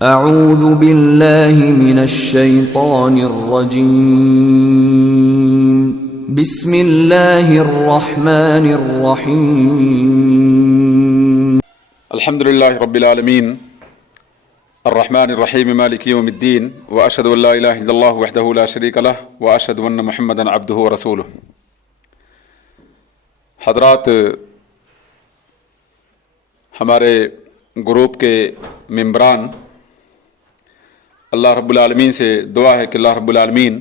اعوذ باللہ من الشیطان الرجیم بسم اللہ الرحمن الرحیم الحمدللہ رب العالمین الرحمن الرحیم مالک یوم الدین واشہد ان لا الہ الا اللہ وحدہ لا شریک لہ واشہد ان محمدا عبدہ ورسولہ۔ حضرات، ہمارے گروپ کے ممبران، اللہ رب العالمین سے دعا ہے کہ اللہ رب العالمین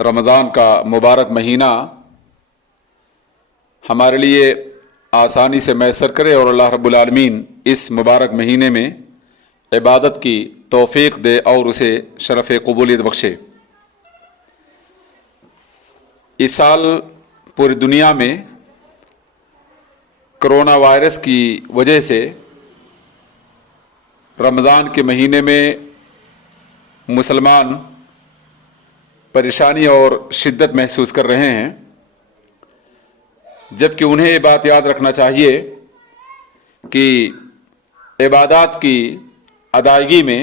رمضان کا مبارک مہینہ ہمارے لیے آسانی سے میسر کرے اور اللہ رب العالمین اس مبارک مہینے میں عبادت کی توفیق دے اور اسے شرف قبولیت بخشے۔ اس سال پوری دنیا میں کرونا وائرس کی وجہ سے رمضان کے مہینے میں مسلمان پریشانی اور شدت محسوس کر رہے ہیں، جبکہ انہیں یہ بات یاد رکھنا چاہیے کہ عبادات کی ادائیگی میں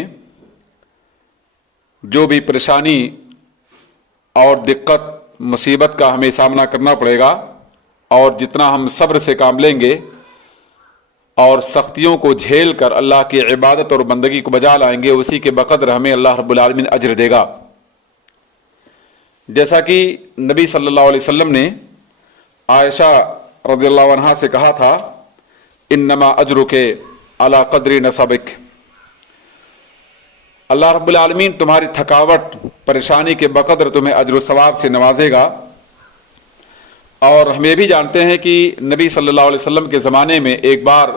جو بھی پریشانی اور دقت مصیبت کا ہمیں سامنا کرنا پڑے گا، اور جتنا ہم صبر سے کام لیں گے اور سختیوں کو جھیل کر اللہ کی عبادت اور بندگی کو بجا لائیں گے، اسی کے بقدر ہمیں اللہ رب العالمین اجر دے گا۔ جیسا کہ نبی صلی اللہ علیہ وسلم نے عائشہ رضی اللہ عنہا سے کہا تھا، انما اجرک علی قدر نصبک، اللہ رب العالمین تمہاری تھکاوٹ پریشانی کے بقدر تمہیں اجر و ثواب سے نوازے گا۔ اور ہم یہ بھی جانتے ہیں کہ نبی صلی اللہ علیہ وسلم کے زمانے میں ایک بار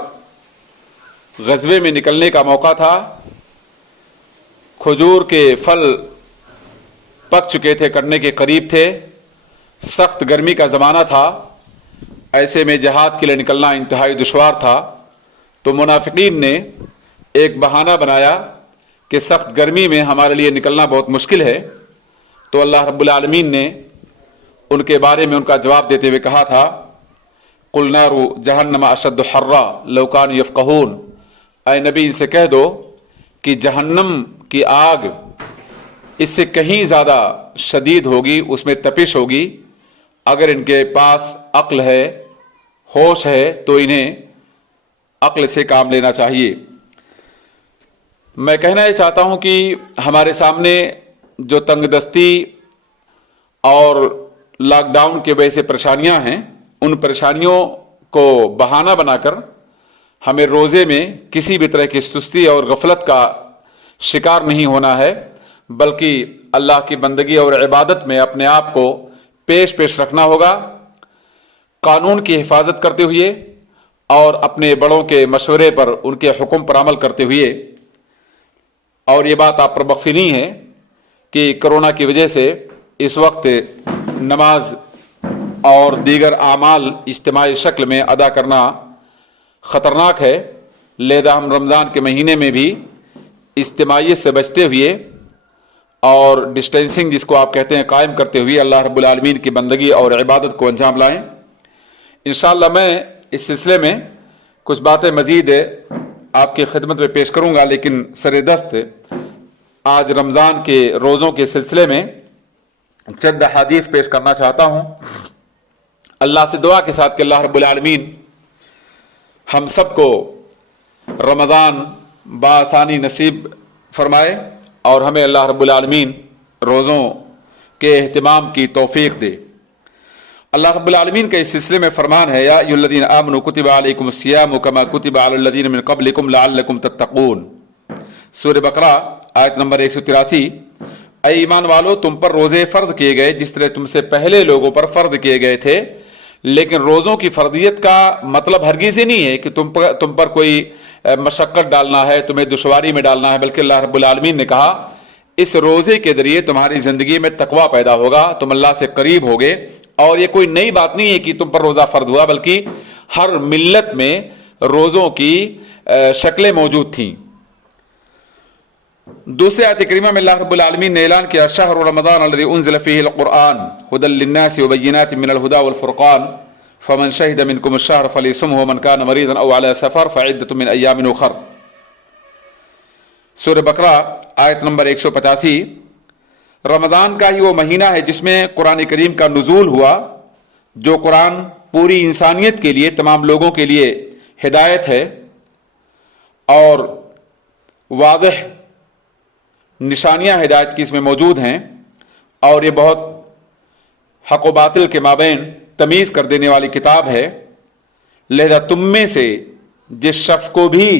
غزوے میں نکلنے کا موقع تھا، کھجور کے پھل پک چکے تھے، کٹنے کے قریب تھے، سخت گرمی کا زمانہ تھا، ایسے میں جہاد کے لیے نکلنا انتہائی دشوار تھا۔ تو منافقین نے ایک بہانہ بنایا کہ سخت گرمی میں ہمارے لیے نکلنا بہت مشکل ہے، تو اللہ رب العالمین نے ان کے بارے میں ان کا جواب دیتے ہوئے کہا تھا، قُلْ نَارُ جَهَنَّمَ أَشَدُّ حَرًّا لَوْ كَانُوا يَفْقَهُونَ، اے نبی ان سے کہہ دو کہ جہنم کی آگ اس سے کہیں زیادہ شدید ہوگی، اس میں تپش ہوگی، اگر ان کے پاس عقل ہے، ہوش ہے، تو انہیں عقل سے کام لینا چاہیے۔ میں کہنا یہ چاہتا ہوں کہ ہمارے سامنے جو تنگ دستی اور لاک ڈاؤن کی وجہ سے پریشانیاں ہیں، ان پریشانیوں کو بہانہ بنا کر ہمیں روزے میں کسی بھی طرح کی سستی اور غفلت کا شکار نہیں ہونا ہے، بلکہ اللہ کی بندگی اور عبادت میں اپنے آپ کو پیش رکھنا ہوگا، قانون کی حفاظت کرتے ہوئے اور اپنے بڑوں کے مشورے پر، ان کے حکم پر عمل کرتے ہوئے۔ اور یہ بات آپ پر مخفی نہیں ہے کہ کرونا کی وجہ سے اس وقت نماز اور دیگر اعمال اجتماعی شکل میں ادا کرنا خطرناک ہے، لہذا ہم رمضان کے مہینے میں بھی اجتماعیت سے بچتے ہوئے اور ڈسٹینسنگ جس کو آپ کہتے ہیں قائم کرتے ہوئے اللہ رب العالمین کی بندگی اور عبادت کو انجام لائیں۔ انشاءاللہ میں اس سلسلے میں کچھ باتیں مزید آپ کی خدمت میں پیش کروں گا، لیکن سر دست آج رمضان کے روزوں کے سلسلے میں چند حدیث پیش کرنا چاہتا ہوں، اللہ سے دعا کے ساتھ کہ اللہ رب العالمین ہم سب کو رمضان بآسانی نصیب فرمائے اور ہمیں اللہ رب العالمین روزوں کے اہتمام کی توفیق دے۔ اللہ رب العالمین کا اس سلسلے میں فرمان ہے، یا ایھا الذین آمنوا کتب علیکم الصیام کما کتب علی الذین من قبلکم لعلکم تتقون، سورہ بقرہ آیت نمبر 183۔ اے ایمان والو، تم پر روزے فرض کیے گئے جس طرح تم سے پہلے لوگوں پر فرض کیے گئے تھے، لیکن روزوں کی فرضیت کا مطلب ہرگز ہی نہیں ہے کہ تم پر کوئی مشقت ڈالنا ہے، تمہیں دشواری میں ڈالنا ہے، بلکہ اللہ رب العالمین نے کہا اس روزے کے ذریعے تمہاری زندگی میں تقویٰ پیدا ہوگا، تم اللہ سے قریب ہوگے۔ اور یہ کوئی نئی بات نہیں ہے کہ تم پر روزہ فرض ہوا، بلکہ ہر ملت میں روزوں کی شکلیں موجود تھیں۔ دوسرے آیت کریمہ میں اللہ رب العالمین نے اعلان کیا، شہر رمضان الذی انزل فیہ القرآن ھدی للناس وبینات من الھدی والفرقان فمن شهد منكم الشهر فليصمه ومن كان مريضا او على سفر فعدة من ايام اخر۔ سورہ بقرہ آیت نمبر 185، رمضان کا ہی وہ مہینہ ہے جس میں قرآن کریم کا نزول ہوا، جو قرآن پوری انسانیت کے لیے، تمام لوگوں کے لیے ہدایت ہے اور واضح نشانیاں ہدایت کی اس میں موجود ہیں، اور یہ بہت حق و باطل کے مابین تمیز کر دینے والی کتاب ہے۔ لہذا تم میں سے جس شخص کو بھی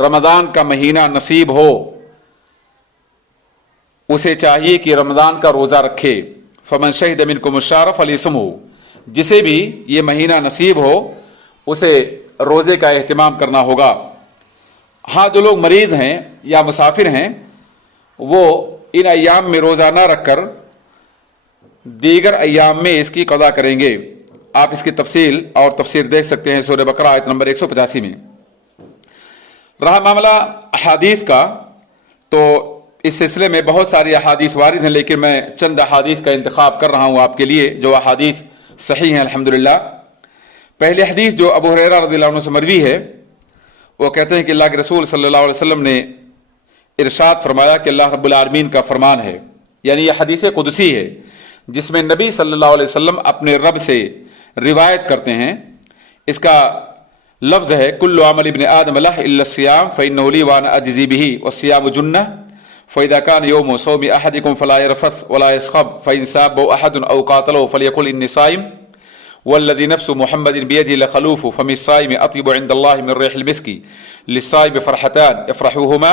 رمضان کا مہینہ نصیب ہو اسے چاہیے کہ رمضان کا روزہ رکھے۔ فمن شہد منکم الشہر فلیصمہ، جسے بھی یہ مہینہ نصیب ہو اسے روزے کا اہتمام کرنا ہوگا۔ ہاں، جو لوگ مریض ہیں یا مسافر ہیں وہ ان ایام میں روزہ نہ رکھ کر دیگر ایام میں اس کی قضا کریں گے۔ آپ اس کی تفصیل اور تفسیر دیکھ سکتے ہیں سورہ بقرہ آیت نمبر 185 میں۔ رہا معاملہ احادیث کا، تو اس سلسلے میں بہت ساری احادیث وارد ہیں، لیکن میں چند احادیث کا انتخاب کر رہا ہوں آپ کے لیے جو احادیث صحیح ہیں الحمدللہ۔ پہلی حدیث جو ابو ہریرہ رضی اللہ عنہ سے مروی ہے، وہ کہتے ہیں کہ اللہ کے رسول صلی اللہ علیہ وسلم نے ارشاد فرمایا کہ اللہ رب العالمین کا فرمان ہے، یعنی یہ حدیث قدسی ہے جس میں نبی صلی اللہ علیہ وسلم اپنے رب سے روایت کرتے ہیں۔ اس کا لفظ ہے کل عمل ابن آدم لہ الا الصیام فإنہ لی وانا اجزی بہ والصیام جنہ فإذا كان يوم صوم أحدكم فلا يرفث ولا يسخب فإن سابه أحد أو قاتله فليقل إني صائم والذي نفس محمد بيده لخلوف فم الصائم أطيب عند الله من ريح المسك للصائم فرحتان يفرحهما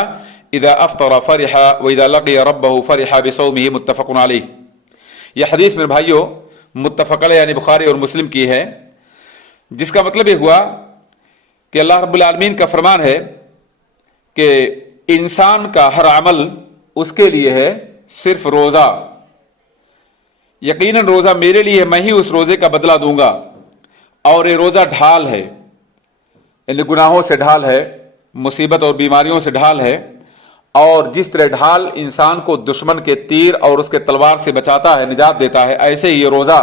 إذا أفطر فرح وإذا لقي ربه فرح بصومه متفق عليه۔ یہ حدیث میرے بھائیوں متفق علیہ یعنی بخاری اور مسلم کی ہے، جس کا مطلب یہ ہوا کہ اللہ رب العالمین کا فرمان ہے کہ انسان کا ہر عمل اس کے لیے ہے، صرف روزہ یقیناً روزہ میرے لیے، میں ہی اس روزے کا بدلہ دوں گا، اور یہ روزہ ڈھال ہے، یعنی گناہوں سے ڈھال ہے، مصیبت اور بیماریوں سے ڈھال ہے، اور جس طرح ڈھال انسان کو دشمن کے تیر اور اس کے تلوار سے بچاتا ہے، نجات دیتا ہے، ایسے ہی یہ روزہ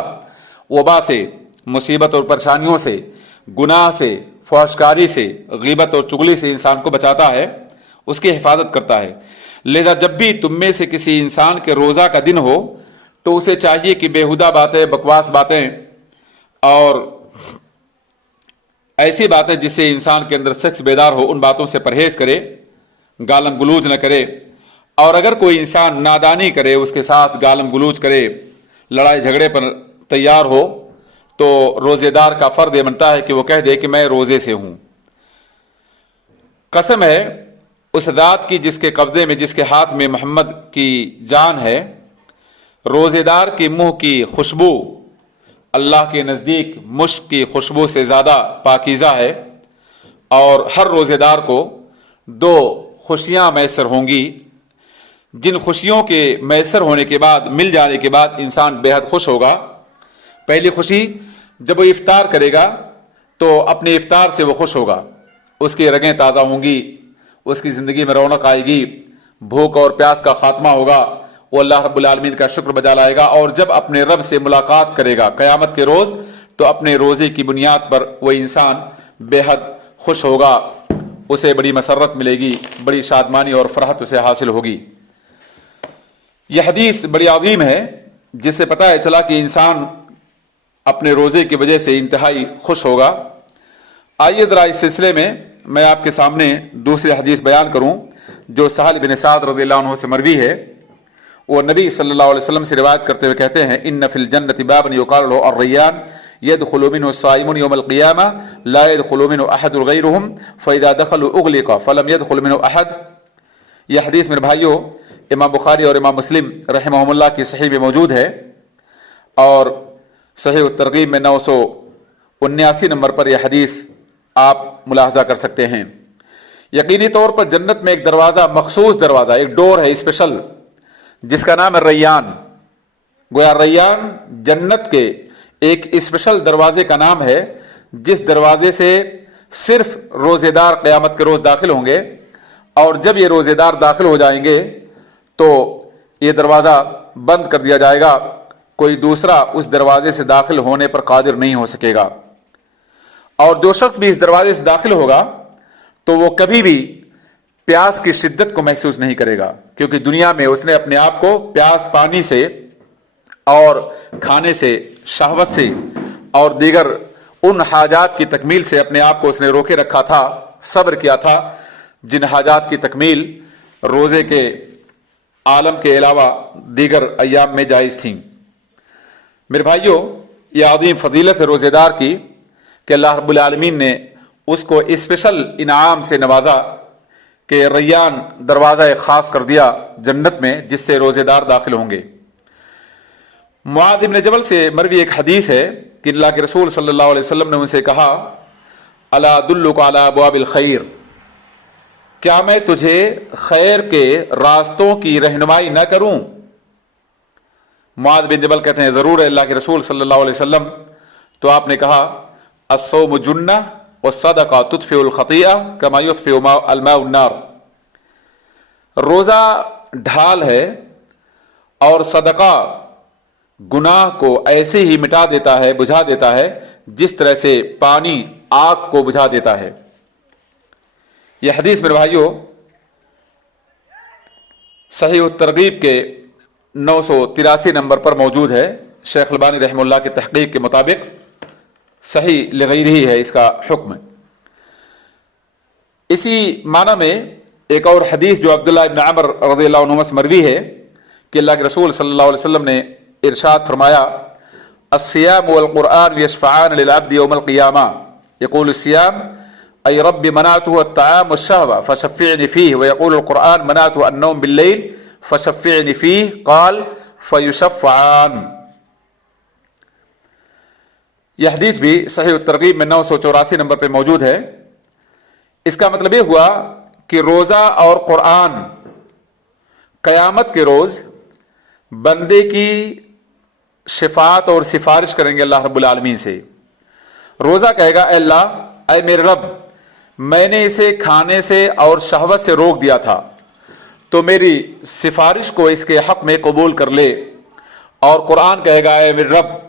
وبا سے، مصیبت اور پریشانیوں سے، گناہ سے، فحشکاری سے، غیبت اور چغلی سے انسان کو بچاتا ہے، اس کی حفاظت کرتا ہے۔ لہذا جب بھی تم میں سے کسی انسان کے روزہ کا دن ہو تو اسے چاہیے کہ بےہودہ باتیں، بکواس باتیں اور ایسی باتیں جس سے انسان کے اندر سخت بیدار ہو، ان باتوں سے پرہیز کرے، گالم گلوچ نہ کرے، اور اگر کوئی انسان نادانی کرے، اس کے ساتھ گالم گلوچ کرے، لڑائی جھگڑے پر تیار ہو، تو روزے دار کا فرض یہ بنتا ہے کہ وہ کہہ دے کہ میں روزے سے ہوں۔ قسم ہے اس ذات کی جس کے قبضے میں، جس کے ہاتھ میں محمد کی جان ہے، روزے دار کی منہ کی خوشبو اللہ کے نزدیک مشک کی خوشبو سے زیادہ پاکیزہ ہے، اور ہر روزے دار کو دو خوشیاں میسر ہوں گی، جن خوشیوں کے میسر ہونے کے بعد، مل جانے کے بعد انسان بے حد خوش ہوگا۔ پہلی خوشی، جب وہ افطار کرے گا تو اپنے افطار سے وہ خوش ہوگا، اس کی رگیں تازہ ہوں گی، اس کی زندگی میں رونق آئے گی، بھوک اور پیاس کا خاتمہ ہوگا، وہ اللہ رب العالمین کا شکر بجا لائے گا، اور جب اپنے رب سے ملاقات کرے گا قیامت کے روز تو اپنے روزے کی بنیاد پر وہ انسان بے حد خوش ہوگا، اسے بڑی مسرت ملے گی، بڑی شادمانی اور فرحت اسے حاصل ہوگی۔ یہ حدیث بڑی عظیم ہے جس سے پتہ ہے چلا کہ انسان اپنے روزے کی وجہ سے انتہائی خوش ہوگا۔ آئیے ذرا اس سلسلے میں آپ کے سامنے دوسری حدیث بیان کروں جو سہل بن سعد رضی اللہ عنہ سے مروی ہے۔ وہ نبی صلی اللہ علیہ وسلم سے روایت کرتے ہوئے کہتے ہیں ان فی الجنۃ بابا یقال له الریان يدخل منه الصائمون يوم القيامة لا يدخل منه احد غيرهم فاذا دخلوا اغلق فلم يدخل منه احد۔ یہ حدیث میرے بھائیوں امام بخاری اور امام مسلم رحمہم اللہ کی صحیح میں موجود ہے، اور صحیح الترغیب میں 979 نمبر پر یہ حدیث آپ ملاحظہ کر سکتے ہیں۔ یقینی طور پر جنت میں ایک دروازہ، مخصوص دروازہ، ایک ڈور ہے اسپیشل، جس کا نام ہے ریان۔ گویا ریان جنت کے ایک اسپیشل دروازے کا نام ہے، جس دروازے سے صرف روزے دار قیامت کے روز داخل ہوں گے، اور جب یہ روزے دار داخل ہو جائیں گے تو یہ دروازہ بند کر دیا جائے گا، کوئی دوسرا اس دروازے سے داخل ہونے پر قادر نہیں ہو سکے گا، اور جو شخص بھی اس دروازے سے داخل ہوگا تو وہ کبھی بھی प्यास की शिद्दत को महसूस नहीं करेगा, क्योंकि दुनिया में उसने अपने आप को प्यास पानी से और खाने से, शहवत से और दीगर उन हाजात की तकमील से अपने आप को उसने रोके रखा था, सब्र किया था, जिन हाजात की तकमील रोज़े के आलम के अलावा दीगर अय्याम में जायज़ थीं। मेरे भाइयों, यह अज़ीम फजीलत है रोज़ेदार की कि अल्लाह रब्बुल आलमीन ने उसको स्पेशल इनाम से नवाजा कि रैयान दरवाज़ा ख़ास कर दिया जन्नत में, जिससे रोज़ेदार दाखिल होंगे। मुआज़ इब्न जबल से मरवी एक हदीस है कि अल्लाह के रसूल सल्लल्लाहु अलैहि वसल्लम ने उनसे कहा, अला अदुल्लुका अला अबवाबिल खैर, क्या मैं तुझे खैर के रास्तों की रहनुमाई न करूं? मुआज़ बिन जबल कहते हैं, ज़रूर है अल्लाह के रसूल सल्लल्लाहु अलैहि वसल्लम। तो आपने कहा, अस्सौमु जुन्ना वस्सदका तुत्फिउल खतीआ कमा युत्फिउ अल माउ अन्नार। रोज़ा ढाल है और सदका गुनाह को ऐसे ही मिटा देता है, बुझा देता है, जिस तरह से पानी आग को बुझा देता है। यह हदीस मेरे भाइयों सही तरगीब के 983 नंबर पर मौजूद है। शेख अलबानी रहमतुल्लाह की तहकीक के मुताबिक सही लगैरिही है इसका हुक्म। इसी माना में एक और हदीस जो अब्दुल्लाह इब्न अमर रज़ियल्लाहु अन्हुमा से मरवी है कि अल्लाह के रसूल सल्लल्लाहु अलैहि वसल्लम ने इरशाद फरमाया, अस्सियाम वल कुरआन यशफ़आन लिल अब्दि यौमल क़ियामा, यक़ूलु अस्सियाम अय रब्बि मनातुहु अत्तआम वश्शहवा फशफ़िअनी फ़ीहि व यक़ूलु अल-कुरआन मनातुहु अन्नौम बिल्लैल फशफ़िअनी फ़ीहि क़ाल फ़युशफ़्फ़आन। यह हदीस भी सही तरगीब में 984 नंबर पर मौजूद है। इसका मतलब यह हुआ कि रोज़ा और कुरआन क़यामत के रोज़ बंदे की शिफात और सिफारिश करेंगे अल्लाह रब्बुल आलमीन से। रोज़ा कहेगा, ऐ अल्लाह, ऐ मेरे रब, मैंने इसे खाने से और शहवत से रोक दिया था, तो मेरी सिफारिश को इसके हक में कबूल कर ले। और कुरान कहेगा, ऐ मेरे रब,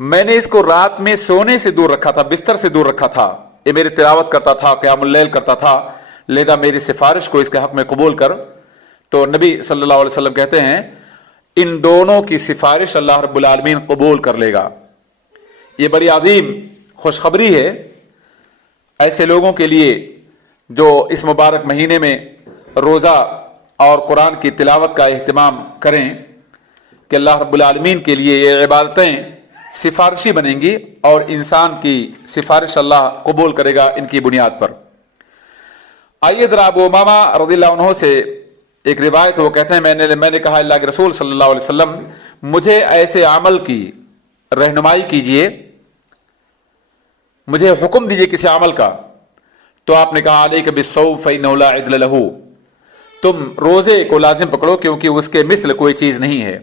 मैंने इसको रात में सोने से दूर रखा था, बिस्तर से दूर रखा था, ये मेरी तिलावत करता था, क़यामुल लैल करता था, लिहाजा मेरी सिफारिश को इसके हक में कबूल कर। तो नबी सल्लल्लाहु अलैहि वसल्लम कहते हैं, इन दोनों की सिफारिश अल्लाह रब्बुल आलमीन कबूल कर लेगा। ये बड़ी अजीम खुशखबरी है ऐसे लोगों के लिए जो इस मुबारक महीने में रोज़ा और कुरान की तिलावत का एहतमाम करें कि अल्लाह रब्बुल आलमीन के लिए ये इबादतें सिफारिशी बनेंगी और इंसान की सिफारिश अल्लाह कबूल करेगा इनकी बुनियाद पर। आइए ज़रा अबू उमामा रज़ियल्लाहु अन्हु से एक रिवायत, वो कहते हैं, मैंने कहा, अल्लाह के रसूल सल्लल्लाहु अलैहि वसल्लम, मुझे ऐसे अमल की रहनुमाई कीजिए, मुझे हुक्म दीजिए किसी अमल का। तो आपने कहा, अलैका बिस्सौम फ़इन्नहु ला इद्ल लहू, तुम रोज़े को लाजिम पकड़ो क्योंकि उसके मिस्ल कोई चीज़ नहीं है।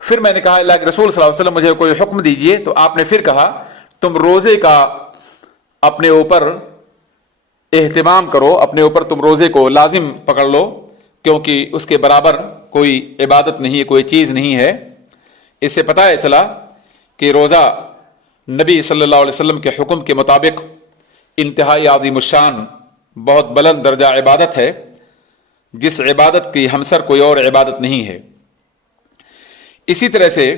फिर मैंने कहा, अल्लाह के रसूल सल्लल्लाहु अलैहि वसल्लम, मुझे कोई हुक्म दीजिए। तो आपने फिर कहा, तुम रोज़े का अपने ऊपर एहतिमाम करो, अपने ऊपर तुम रोज़े को लाजिम पकड़ लो, क्योंकि उसके बराबर कोई इबादत नहीं है, कोई चीज़ नहीं है। इससे पता है चला कि रोज़ा नबी सल्लल्लाहु अलैहि वसल्लम के हुक्म के मुताबिक इंतहाई आज़ीमुश्शान बहुत बुलंद दर्जा इबादत है, जिस इबादत की हमसर कोई और इबादत नहीं है। इसी तरह से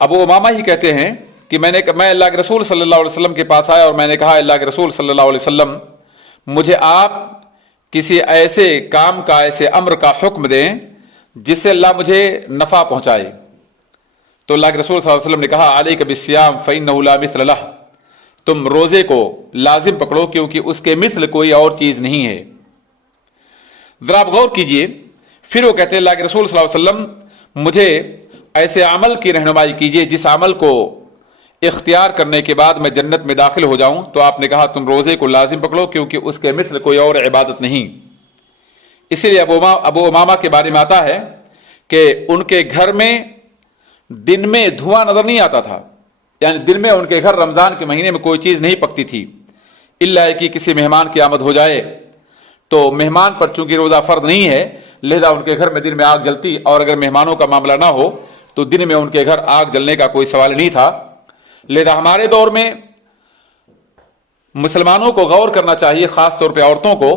अबू उमामा ही कहते हैं कि मैं अल्लाह के रसूल सल्लल्लाहु अलैहि वसल्लम के पास आया और मैंने कहा, अल्लाह के रसूल सल्लल्लाहु अलैहि वसल्लम, मुझे आप किसी ऐसे काम का, ऐसे अम्र का हुक्म दें जिससे अल्लाह मुझे नफ़ा पहुंचाए। तो अल्लाह के रसूल सल्लल्लाहु अलैहि वसल्लम ने कहा, अलैका बिस्सियाम फ़इन्नहु ला मिस्ल लह, तुम रोज़े को लाजिम पकड़ो क्योंकि उसके मिस्ल कोई और चीज़ नहीं है। ज़रा आप गौर कीजिए, फिर वो कहते हैं, अल्लाह के रसूल सल्लल्लाहु अलैहि वसल्लम, मुझे ऐसे अमल की रहनुमाई कीजिए जिस अमल को इख्तियार करने के बाद मैं जन्नत में दाखिल हो जाऊं। तो आपने कहा, तुम रोज़े को लाजिम पकड़ो क्योंकि उसके मिस्ल कोई और इबादत नहीं। इसीलिए अबू उमामा के बारे में आता है कि उनके घर में दिन में धुआं नजर नहीं आता था, यानी दिन में उनके घर रमज़ान के महीने में कोई चीज़ नहीं पकती थी, इल्ला कि किसी मेहमान की आमद हो जाए। तो मेहमान पर चूंकि रोज़ा फ़र्द नहीं है, लिहाजा उनके घर में दिन में आग जलती, और अगर मेहमानों का मामला ना हो तो दिन में उनके घर आग जलने का कोई सवाल नहीं था। लिहाजा हमारे दौर में मुसलमानों को गौर करना चाहिए, खास तौर पे औरतों को,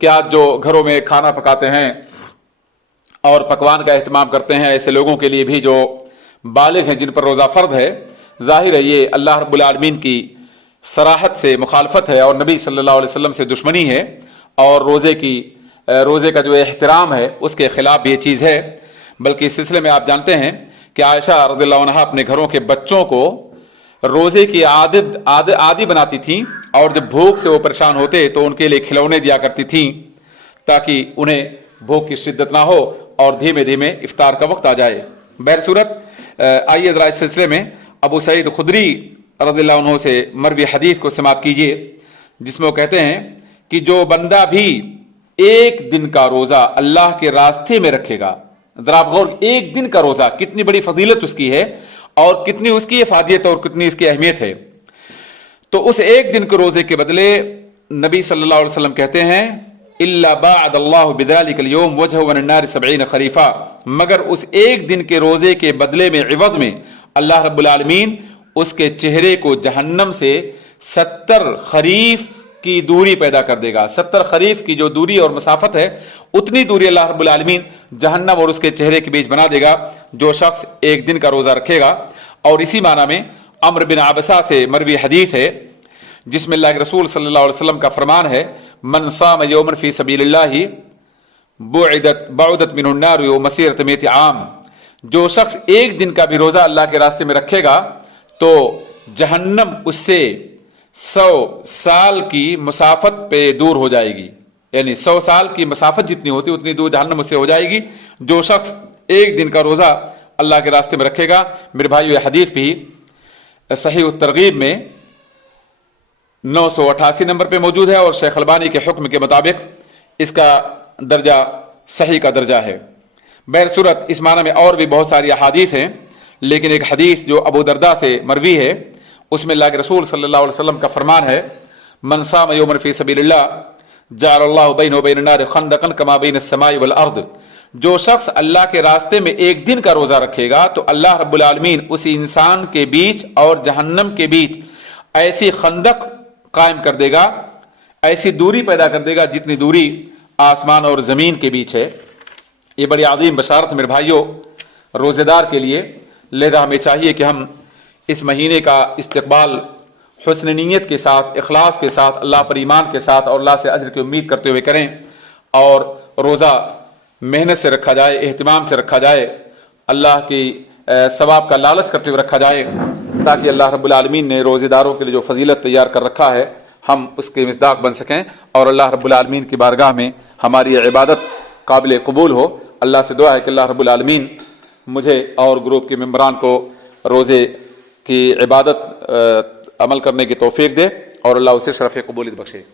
कि आज जो घरों में खाना पकाते हैं और पकवान का एहतमाम करते हैं, ऐसे लोगों के लिए भी जो बालिग हैं, जिन पर रोज़ा फ़र्द है, ज़ाहिर है ये अल्लाह रब्बुल आलमीन की सराहत से मुखालफत है और नबी सल्लल्लाहु अलैहि वसल्लम से दुश्मनी है, और रोज़े का जो एहतराम है उसके ख़िलाफ़ ये चीज़ है। बल्कि इस सिलसिले में आप जानते हैं कि आयशा रज़ियल्लाहु अन्हा अपने घरों के बच्चों को रोज़े की आदि बनाती थीं, और जब भूख से वो परेशान होते तो उनके लिए खिलौने दिया करती थीं, ताकि उन्हें भूख की शिद्दत ना हो और धीमे धीमे इफ्तार का वक्त आ जाए। बहरसूरत आइए ज़रा इस सिलसिले में अबू सईद खुदरी रज़ियल्लाहु अन्हु से मरवी हदीस को समाअत कीजिए, जिसमें वो कहते हैं कि जो बंदा भी एक दिन का रोज़ा अल्लाह के रास्ते में रखेगा, ज़रा आप गौर, एक दिन का रोज़ा कितनी बड़ी फजीलत उसकी है और कितनी उसकी इफादियत और कितनी इसकी अहमियत है। तो उस एक दिन के रोज़े के बदले नबी सल्लल्लाहु अलैहि वसल्लम कहते हैं इल्ला बाअदल्लाहु बिदालिकल यौम वजहु अन अन्नार 70 खरीफा, मगर उस एक दिन के रोज़े के बदले में, इवद में, अल्लाह रब्बुल आलमीन उसके चेहरे को जहन्नम से 70 खरीफ की दूरी पैदा कर देगा। 70 खरीफ की जो दूरी और मसाफत है, उतनी दूरी अल्लाह रब्बुल आलमीन जहन्नम और उसके चेहरे के बीच बना देगा जो शख्स एक दिन का रोज़ा रखेगा। और इसी माना में अम्र बिन आबसा से मरवी हदीस है, जिसमें अल्लाह के रसूल सल्लल्लाहु अलैहि वसल्लम का फरमान है, मन साम यौमन फी सबीलिल्लाहि बुइदत मिनहुन नार व मसीरत मिअति आम, जो शख्स एक दिन का भी रोज़ा अल्लाह के रास्ते में रखेगा तो जहन्नम उससे 100 साल की मुसाफत पे दूर हो जाएगी, यानी 100 साल की मुसाफत जितनी होती उतनी दूर जहन्नम उससे हो जाएगी जो शख्स एक दिन का रोज़ा अल्लाह के रास्ते में रखेगा। मेरे भाई, ये हदीस भी सही तरगीब में 988 नंबर पे मौजूद है और शेख अलबानी के हुक्म के मुताबिक इसका दर्जा सही का दर्जा है। बहरसूरत इस माना में और भी बहुत सारी अहादीस हैं, लेकिन एक हदीस जो अबू दरदा से मरवी है, उसमें अल्लाह के रसूल सल्लल्लाहु अलैहि वसल्लम का फरमान है, मन साम यौमन फी सबीलिल्लाह जअलल्लाहु बैनहु व बैन नार खंदकन कमा बैन अस्समाई वल अर्द, जो शख्स अल्लाह के रास्ते में एक दिन का रोज़ा रखेगा तो अल्लाह रब्बुल आलमीन उस इंसान के बीच और जहन्नम के बीच ऐसी खंदक कायम कर देगा, ऐसी दूरी पैदा कर देगा जितनी दूरी आसमान और ज़मीन के बीच है। ये बड़ी अजीम बशारत मेरे भाइयों रोज़ेदार के लिए। लिहाजा हमें चाहिए कि हम इस महीने का इस्तकबाल हुस्न नीयत के साथ, इखलास के साथ, अल्लाह पर ईमान के साथ और अल्लाह से अज्र की उम्मीद करते हुए करें, और रोज़ा मेहनत से रखा जाए, एहतिमाम से रखा जाए, अल्लाह की सवाब का लालच करते हुए रखा जाए, ताकि अल्लाह रब्बुल आलमीन ने रोज़ेदारों के लिए जो फजीलत तैयार कर रखा है हम उसके मिस्दाक बन सकें और अल्लाह रब्बुल आलमीन की बारगाह में हमारी ये इबादत काबिल कबूल हो। अल्लाह से दुआ है कि अल्लाह रब्बुल आलमीन मुझे और ग्रुप के मेंबरान को रोज़े की इबादत अमल करने की तौफीक दे और अल्लाह उसे शरफ़ कबूलियत बख्शे।